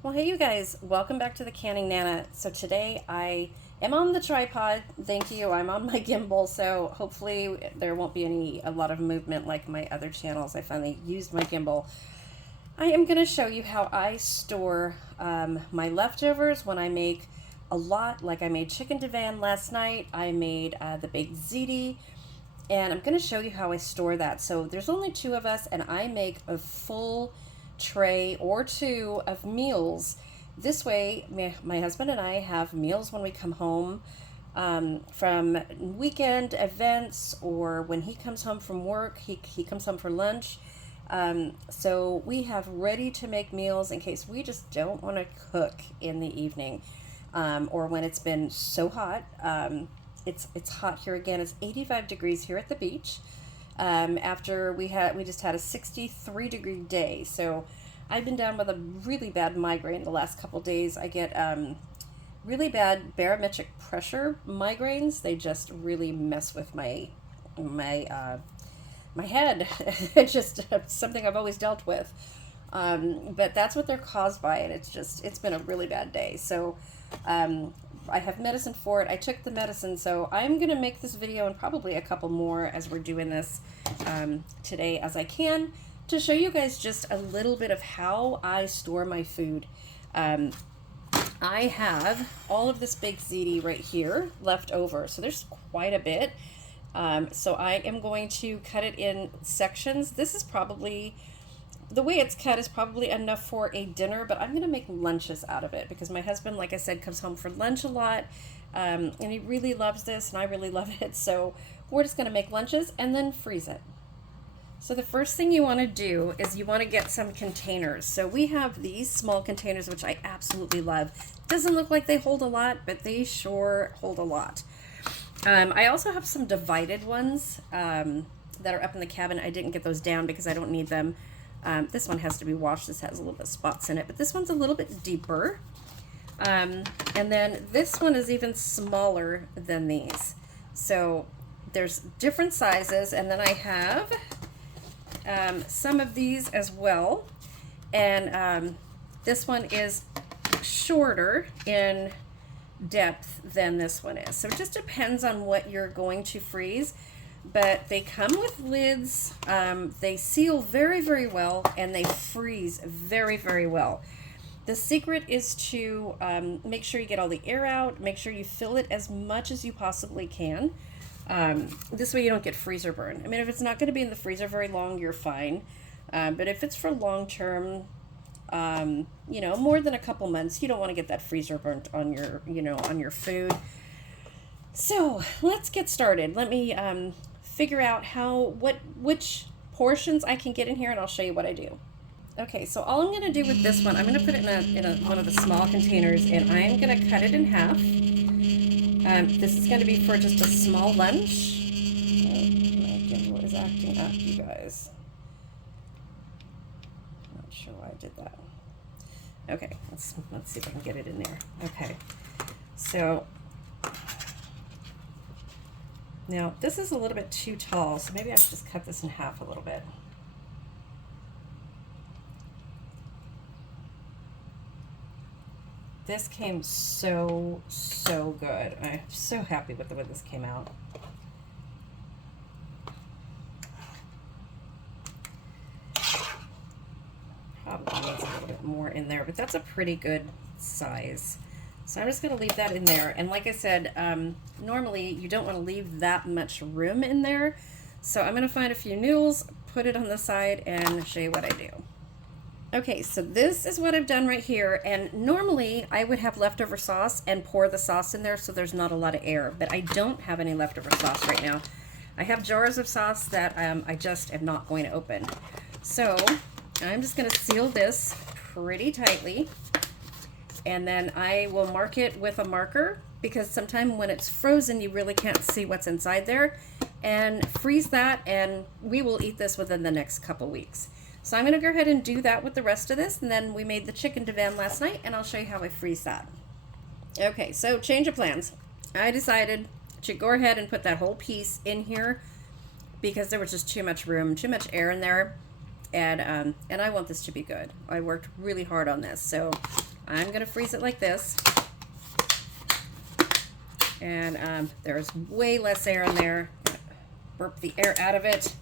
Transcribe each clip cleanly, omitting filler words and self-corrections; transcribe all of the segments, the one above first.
Well, hey, you guys, welcome back to the Canning Nana. So today I am on the tripod. Thank you. I'm on my gimbal, so hopefully there won't be a lot of movement like my other channels. I finally used my gimbal. I am going to show you how I store my leftovers when I make a lot. Like I made chicken divan last night. I made the baked ziti, and I'm going to show you how I store that. So there's only two of us, and I make a full tray or two of meals. This way, my husband and I have meals when we come home from weekend events, or when he comes home from work, he comes home for lunch. So we have ready to make meals in case we just don't want to cook in the evening, or when it's been so hot. It's hot here again. It's 85 degrees here at the beach. After we just had a 63-degree day. So I've been down with a really bad migraine the last couple days. I get really bad barometric pressure migraines. They just really mess with my head. It's just something I've always dealt with. But that's what they're caused by, and it's been a really bad day. So I have medicine for it. I took the medicine, so I'm going to make this video and probably a couple more as we're doing this today as I can, to show you guys just a little bit of how I store my food. I have all of this baked ziti right here left over, so there's quite a bit. So I am going to cut it in sections. This is probably, the way it's cut is probably enough for a dinner, but I'm going to make lunches out of it because my husband, like I said, comes home for lunch a lot, and he really loves this, and I really love it. So we're just going to make lunches and then freeze it. So the first thing you want to do is you want to get some containers. So we have these small containers, which I absolutely love. Doesn't look like they hold a lot, but they sure hold a lot. I also have some divided ones that are up in the cabin. I didn't get those down because I don't need them. This one has to be washed. This has a little bit of spots in it, but this one's a little bit deeper. And then this one is even smaller than these. So there's different sizes, and then I have some of these as well. And this one is shorter in depth than this one is. So it just depends on what you're going to freeze. But they come with lids, they seal very, very well, and they freeze very, very well. The secret is to make sure you get all the air out, make sure you fill it as much as you possibly can. This way you don't get freezer burn. I mean, if it's not going to be in the freezer very long, you're fine. But if it's for long term, more than a couple months, you don't want to get that freezer burnt on your, on your food. So let's get started. Let me figure out which portions I can get in here, and I'll show you what I do. Okay, so all I'm going to do with this one, I'm going to put it in one of the small containers, and I'm going to cut it in half. This is going to be for just a small lunch. My gimbal is acting up, you guys. Not sure why I did that. Okay, let's see if I can get it in there. Okay, so now this is a little bit too tall, so maybe I should just cut this in half a little bit. This came so good. I'm so happy with the way this came out. Probably needs a little bit more in there, but that's a pretty good size. So I'm just going to leave that in there. And like I said, normally you don't want to leave that much room in there. So I'm going to find a few noodles, put it on the side, and show you what I do. Okay, so this is what I've done right here. And normally I would have leftover sauce and pour the sauce in there so there's not a lot of air. But I don't have any leftover sauce right now. I have jars of sauce that I just am not going to open. So I'm just going to seal this pretty tightly. And then I will mark it with a marker, because sometimes when it's frozen, you really can't see what's inside there. And freeze that, and we will eat this within the next couple weeks. So I'm going to go ahead and do that with the rest of this. And then we made the chicken divan last night, and I'll show you how I freeze that. Okay, so change of plans. I decided to go ahead and put that whole piece in here because there was just too much room, too much air in there. And I want this to be good. I worked really hard on this. So I'm going to freeze it like this. And there's way less air in there. Burp the air out of it,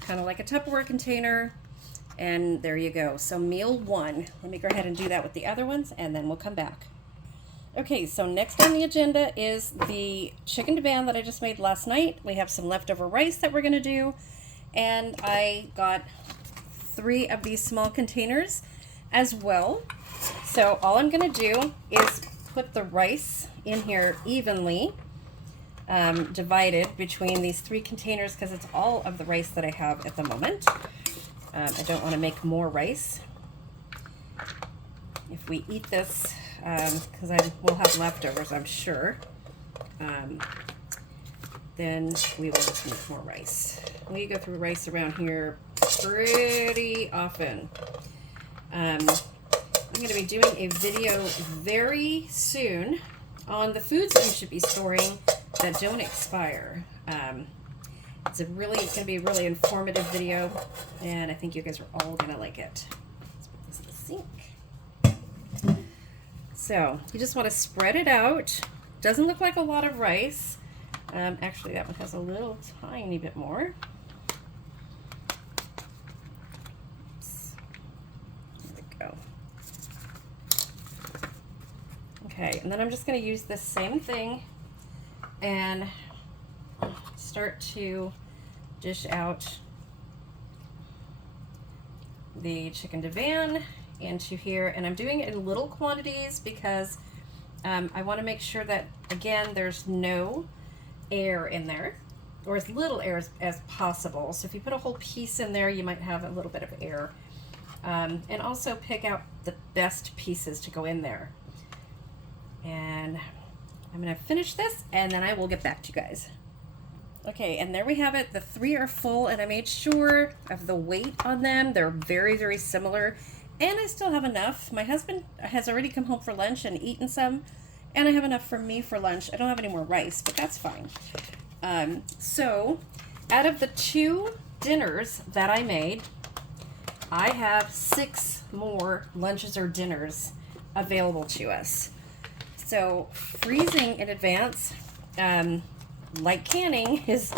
kind of like a Tupperware container. And there you go. So meal one. Let me go ahead and do that with the other ones, and then we'll come back. Okay, so next on the agenda is the chicken divan that I just made last night. We have some leftover rice that we're going to do. And I got 3 of these small containers as well. So all I'm going to do is put the rice in here evenly, divided between these 3 containers, because it's all of the rice that I have at the moment. I don't want to make more rice. If we eat this, because we'll have leftovers, I'm sure, then we will just make more rice. We go through rice around here pretty often. I'm going to be doing a video very soon on the foods that you should be storing that don't expire. It's going to be a really informative video, and I think you guys are all going to like it. Let's put this in the sink. So you just want to spread it out. Doesn't look like a lot of rice. Actually, that one has a little tiny bit more. Oops. There we go. Okay, and then I'm just going to use this same thing and start to dish out the chicken divan into here. And I'm doing it in little quantities because I want to make sure that, again, there's no air in there, or as little air as possible. So if you put a whole piece in there, you might have a little bit of air. And also pick out the best pieces to go in there. And I'm going to finish this, and then I will get back to you guys. Okay, and there we have it. The 3 are full, and I made sure of the weight on them. They're very, very similar, and I still have enough. My husband has already come home for lunch and eaten some, and I have enough for me for lunch. I don't have any more rice, but that's fine. So out of the 2 dinners that I made, I have 6 more lunches or dinners available to us. So freezing in advance, like canning, is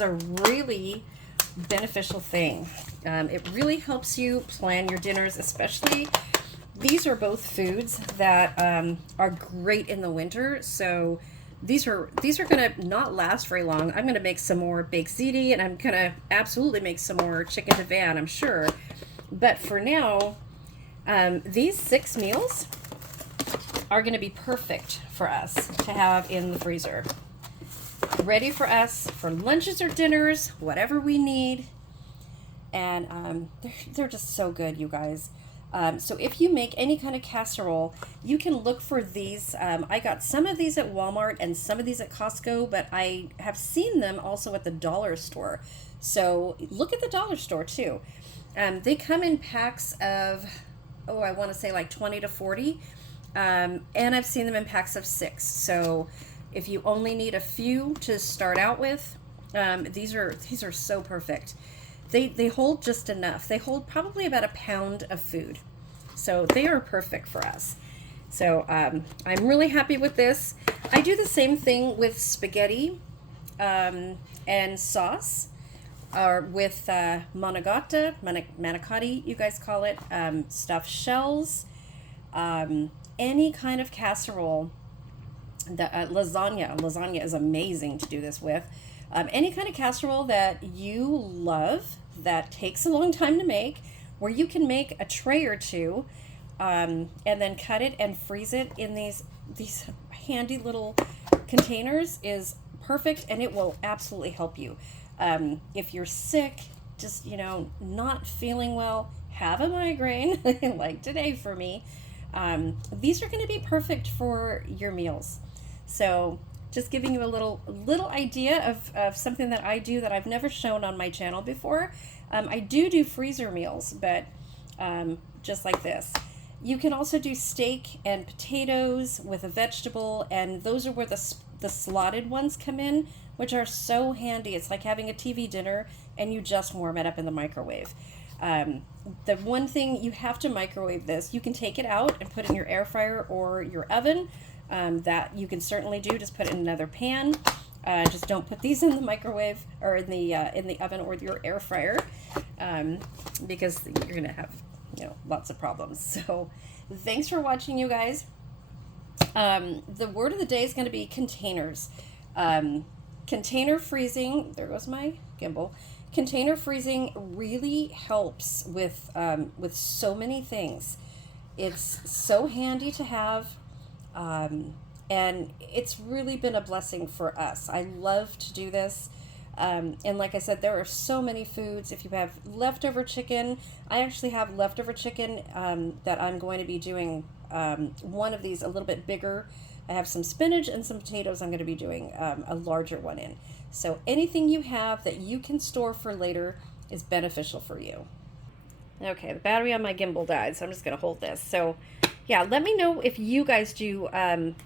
a really beneficial thing. It really helps you plan your dinners, especially these are both foods that are great in the winter. So these are going to not last very long. I'm going to make some more baked ziti, and I'm going to absolutely make some more chicken divan, I'm sure. But for now, these 6 meals are going to be perfect for us to have in the freezer. Ready for us for lunches or dinners, whatever we need. And they're just so good, you guys. So if you make any kind of casserole, you can look for these. I got some of these at Walmart and some of these at Costco, but I have seen them also at the dollar store. So look at the dollar store too. They come in packs of, I want to say like 20 to 40. And I've seen them in packs of 6. So if you only need a few to start out with, these are so perfect. They hold just enough. They hold probably about 1 pound of food. So they are perfect for us. So I'm really happy with this. I do the same thing with spaghetti and sauce, or with manicotti, you guys call it, stuffed shells, any kind of casserole. Lasagna is amazing to do this with. Any kind of casserole that you love that takes a long time to make, where you can make a tray or 2, and then cut it and freeze it in these handy little containers, is perfect, and it will absolutely help you. If you're sick, just not feeling well, have a migraine like today for me, these are going to be perfect for your meals. So just giving you a little idea of something that I do that I've never shown on my channel before. I do freezer meals, but just like this. You can also do steak and potatoes with a vegetable, and those are where the slotted ones come in, which are so handy. It's like having a TV dinner and you just warm it up in the microwave. The one thing, you have to microwave this. You can take it out and put it in your air fryer or your oven. That you can certainly do. Just put it in another pan. Just don't put these in the microwave or in the oven or your air fryer, because you're gonna have, you know, lots of problems. So thanks for watching, you guys. The word of the day is going to be containers. Container freezing. There goes my gimbal. Container freezing really helps with so many things. It's so handy to have, and it's really been a blessing for us. I love to do this. And like I said, there are so many foods. If you have leftover chicken, I actually have leftover chicken that I'm going to be doing one of these a little bit bigger. I have some spinach and some potatoes I'm going to be doing a larger one in. So anything you have that you can store for later is beneficial for you. Okay, the battery on my gimbal died, so I'm just going to hold this. So yeah, let me know if you guys do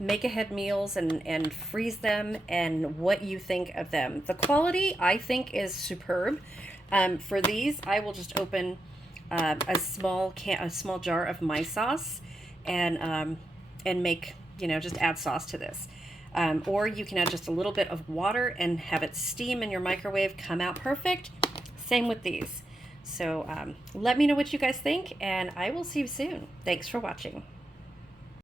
make ahead meals and freeze them and what you think of them. The quality, I think, is superb. For these, I will just open a small jar of my sauce and make, you know, just add sauce to this. Or you can add just a little bit of water and have it steam in your microwave, come out perfect. Same with these. So let me know what you guys think, and I will see you soon. Thanks for watching.